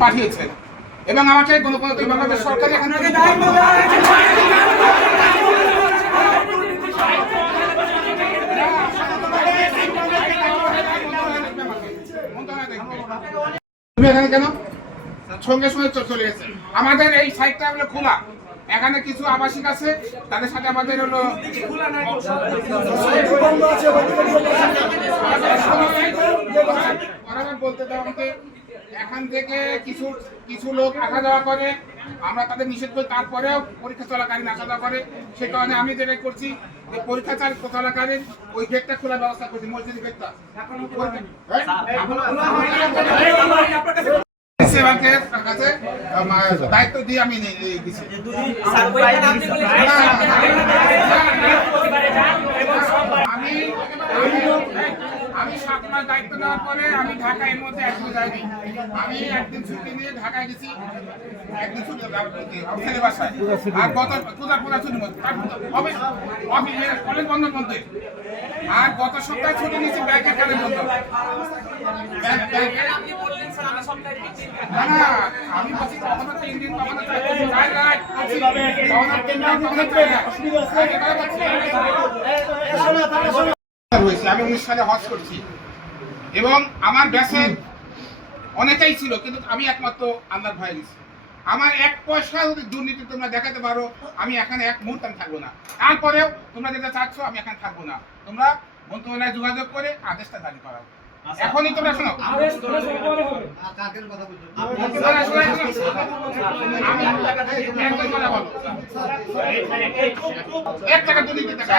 পাঠিয়েছেন। এবং আমাকে গণপ্রজাতন্ত্রী বাংলাদেশ সরকার এখান তুমি এখানে কেন? সঙ্গে সঙ্গে চ- চলে গেছে। আমাদের এই সাইটটা হলো খোলা। এখানে কিছু আবাসিক আছে তাদের সাথে আমাদের হলো বরাবর বলতে দাও আমাকে এখান থেকে কিছু কিছু লোক আসা যাওয়া করে। আমরা তাদের নিষেধ করি তারপরেও পরীক্ষা চলাকালীন আসা যাওয়া করে। সে কারণে আমি যেটা করছি যে পরীক্ষা চাল চলাকালীন ওই গেটটা খোলার ব্যবস্থা করছি, মসজিদের গেটটা হ্যাঁ? দায়িত্ব দিয়ে আমি আমি মাস দায়িত্ব নেওয়ার পরে আমি ঢাকা এর মধ্যে একদিন যাইনি। আমি একদিন ছুটি নিয়ে ঢাকায় গেছি। একদিন ছুটি ছেলে বাসায় আর গত পূজা পূজা ছুটি অফিস অফিস কলেজ বন্ধ। আর গত সপ্তাহে ছুটি নিয়েছি ব্যাংকের ব্যাংক- ব্যাংকের না না আমি বলছি কখনো তিন দিন কখনো চার দিন। চাই নাই কখনো তিন দিন কখনো চাই নাই হয়েছে আমি উনিশ সালে হজ করছি। এবং আমার ব্যাসে অনেকেই ছিল, কিন্তু আমি একমাত্র আল্লাহর ভয় গেছি। আমার এক পয়সা যদি দুর্নীতি তোমরা দেখাতে পারো, আমি এখানে এক মুহূর্ত আমি থাকব না। তারপরেও তোমরা যেটা চাচ্ছ, আমি এখানে থাকব না। তোমরা মন্ত্রণালয়ে যোগাযোগ করে আদেশটা জারি করাও। এখনই তোমরা শোনো। এক টাকা দুর্নীতি টাকা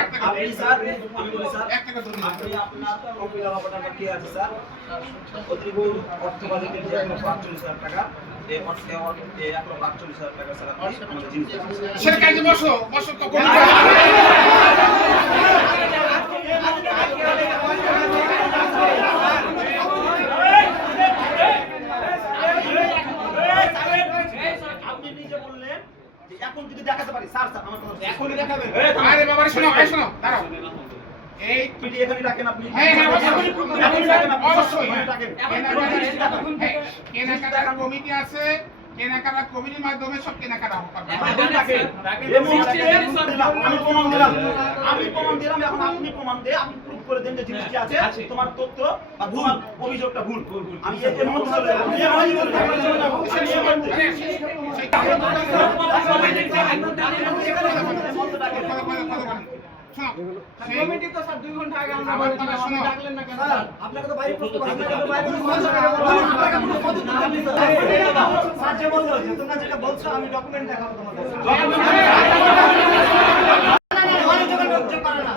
এক দুর্নীতি অর্থ বাজেটের যে এক লক্ষ হাজার টাকা এই অর্থ এই এক লক্ষ আটচল্লিশ হাজার টাকা স্যার আপনি আমাদের জিনিস দিয়েছেন। সেটা কাজে বসো বসো তো কোনো আপনি নিজে বললেন যে এখন যদি দেখাতে পারি স্যার স্যার আমার কথা এখনই দেখাবেন। আরে বাবা শোনো এই শোনো দাঁড়াও। এই পিডি এখানে রাখেন আপনি। হ্যাঁ হ্যাঁ অবশ্যই রাখেন অবশ্যই রাখেন। কেনাকাটা- কমিটি আছে কেনাকাটা কমিটির মাধ্যমে সব কেনাকাটা হবে আমি প্রমাণ দিলাম। আমি প্রমাণ দিলাম এখন আপনি প্রমাণ দিয়ে আপনি প্রুফ করে দেন যে জিনিসটি আছে তোমার তথ্য বা তোমার অভিযোগটা ভুল। আমি এই এই মুহূর্তে চলে যাব। এই মুহূর্তে চলে যাব। আমি ডকুমেন্ট দেখাবো তোমাদের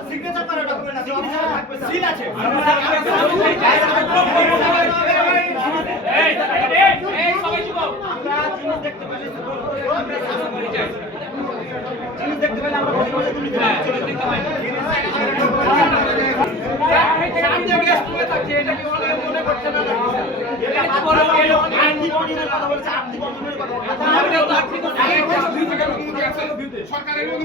সিগনেচার করা ডকুমেন্ট আছে সিল আছে আমরা জিনিস দেখতে পেলে জিনিস দেখতে পেলে আমরা বসে বসে তুলি দিলাম। চলে যেতে আর্থিক অনিয়মের কথা বলেছে, আর্থিক অনিয়মের কথা বলেছে। দুই টাকার অনুমতি আছে, সরকারের।